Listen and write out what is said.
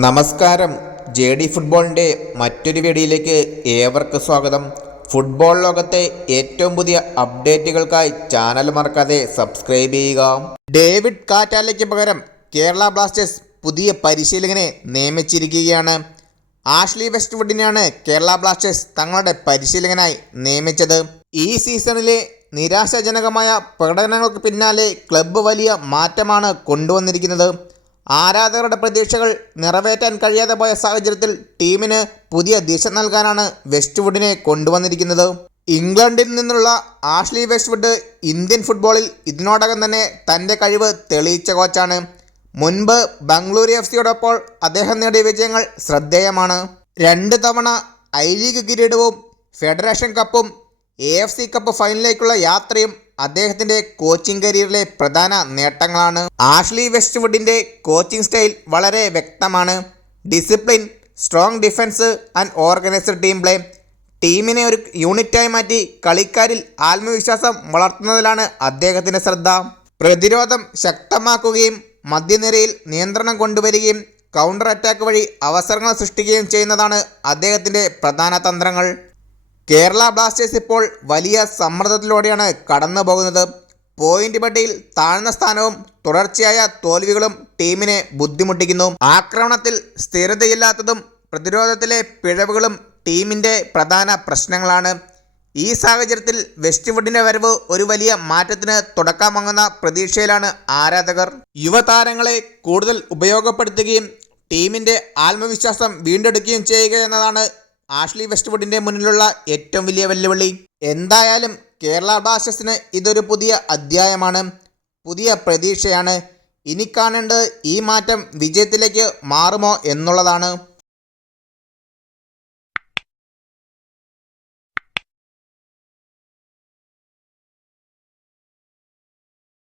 നമസ്കാരം. ഫുട്ബോളിൻ്റെ മറ്റൊരു വീഡിയോയിലേക്ക് ഏവർക്കും സ്വാഗതം. ഫുട്ബോൾ ലോകത്തെ ഏറ്റവും പുതിയ അപ്ഡേറ്റുകൾക്കായി ചാനൽ മറക്കാതെ സബ്സ്ക്രൈബ് ചെയ്യുക. ഡേവിഡ് കാറ്റാലയ്ക്ക് പകരം കേരള ബ്ലാസ്റ്റേഴ്സ് പുതിയ പരിശീലകനെ നിയമിച്ചിരിക്കുകയാണ്. ആഷ്ലി വെസ്റ്റ്വുഡിനെയാണ് കേരള ബ്ലാസ്റ്റേഴ്സ് തങ്ങളുടെ പരിശീലകനായി നിയമിച്ചത്. ഈ സീസണിലെ നിരാശാജനകമായ പ്രകടനങ്ങൾക്ക് പിന്നാലെ ക്ലബ്ബ് വലിയ മാറ്റമാണ് കൊണ്ടുവന്നിരിക്കുന്നത്. ആരാധകരുടെ പ്രതീക്ഷകൾ നിറവേറ്റാൻ കഴിയാതെ പോയ സാഹചര്യത്തിൽ ടീമിന് പുതിയ ദിശ നൽകാനാണ് വെസ്റ്റ്വുഡിനെ കൊണ്ടുവന്നിരിക്കുന്നത്. ഇംഗ്ലണ്ടിൽ നിന്നുള്ള ആഷ്ലി വെസ്റ്റ്വുഡ് ഇന്ത്യൻ ഫുട്ബോളിൽ ഇതിനോടകം തന്നെ തൻ്റെ കഴിവ് തെളിയിച്ച കോച്ചാണ്. മുൻപ് ബംഗളൂരു FC അദ്ദേഹം നേടിയ വിജയങ്ങൾ ശ്രദ്ധേയമാണ്. 2 തവണ ഐ ലീഗ് കിരീടവും ഫെഡറേഷൻ കപ്പും AFC കപ്പ് ഫൈനലിലേക്കുള്ള യാത്രയും അദ്ദേഹത്തിൻ്റെ കോച്ചിങ് കരിയറിലെ പ്രധാന നേട്ടങ്ങളാണ്. ആഷ്ലി വെസ്റ്റ്വുഡിൻ്റെ കോച്ചിങ് സ്റ്റൈൽ വളരെ വ്യക്തമാണ്. Discipline, strong defence and organised team play. ടീമിനെ ഒരു യൂണിറ്റായി മാറ്റി കളിക്കാരിൽ ആത്മവിശ്വാസം വളർത്തുന്നതിലാണ് അദ്ദേഹത്തിൻ്റെ ശ്രദ്ധ. പ്രതിരോധം ശക്തമാക്കുകയും മധ്യനിരയിൽ നിയന്ത്രണം കൊണ്ടുവരികയും കൗണ്ടർ അറ്റാക്ക് വഴി അവസരങ്ങൾ സൃഷ്ടിക്കുകയും ചെയ്യുന്നതാണ് അദ്ദേഹത്തിൻ്റെ പ്രധാന തന്ത്രങ്ങൾ. കേരള ബ്ലാസ്റ്റേഴ്സ് ഇപ്പോൾ വലിയ സമ്മർദ്ദത്തിലൂടെയാണ് കടന്നു പോകുന്നത്. പോയിന്റ് പട്ടികയിൽ താഴ്ന്ന സ്ഥാനവും തുടർച്ചയായ തോൽവികളും ടീമിനെ ബുദ്ധിമുട്ടിക്കുന്നു. ആക്രമണത്തിൽ സ്ഥിരതയില്ലാത്തതും പ്രതിരോധത്തിലെ പിഴവുകളും ടീമിൻ്റെ പ്രധാന പ്രശ്നങ്ങളാണ്. ഈ സാഹചര്യത്തിൽ വെസ്റ്റ്വുഡിൻ്റെ വരവ് ഒരു വലിയ മാറ്റത്തിന് തുടക്കമാകുന്ന പ്രതീക്ഷയിലാണ് ആരാധകർ. യുവതാരങ്ങളെ കൂടുതൽ ഉപയോഗപ്പെടുത്തുകയും ടീമിൻ്റെ ആത്മവിശ്വാസം വീണ്ടെടുക്കുകയും ചെയ്യുക എന്നതാണ് ആഷ്ലി വെസ്റ്റ്വുഡിൻ്റെ മുന്നിലുള്ള ഏറ്റവും വലിയ വെല്ലുവിളി. എന്തായാലും കേരള ബ്ലാസ്റ്റേഴ്സിന് ഇതൊരു പുതിയ അധ്യായമാണ്, പുതിയ പ്രതീക്ഷയാണ്. ഇനി കാണേണ്ടത് ഈ മാറ്റം വിജയത്തിലേക്ക് മാറുമോ എന്നുള്ളതാണ്.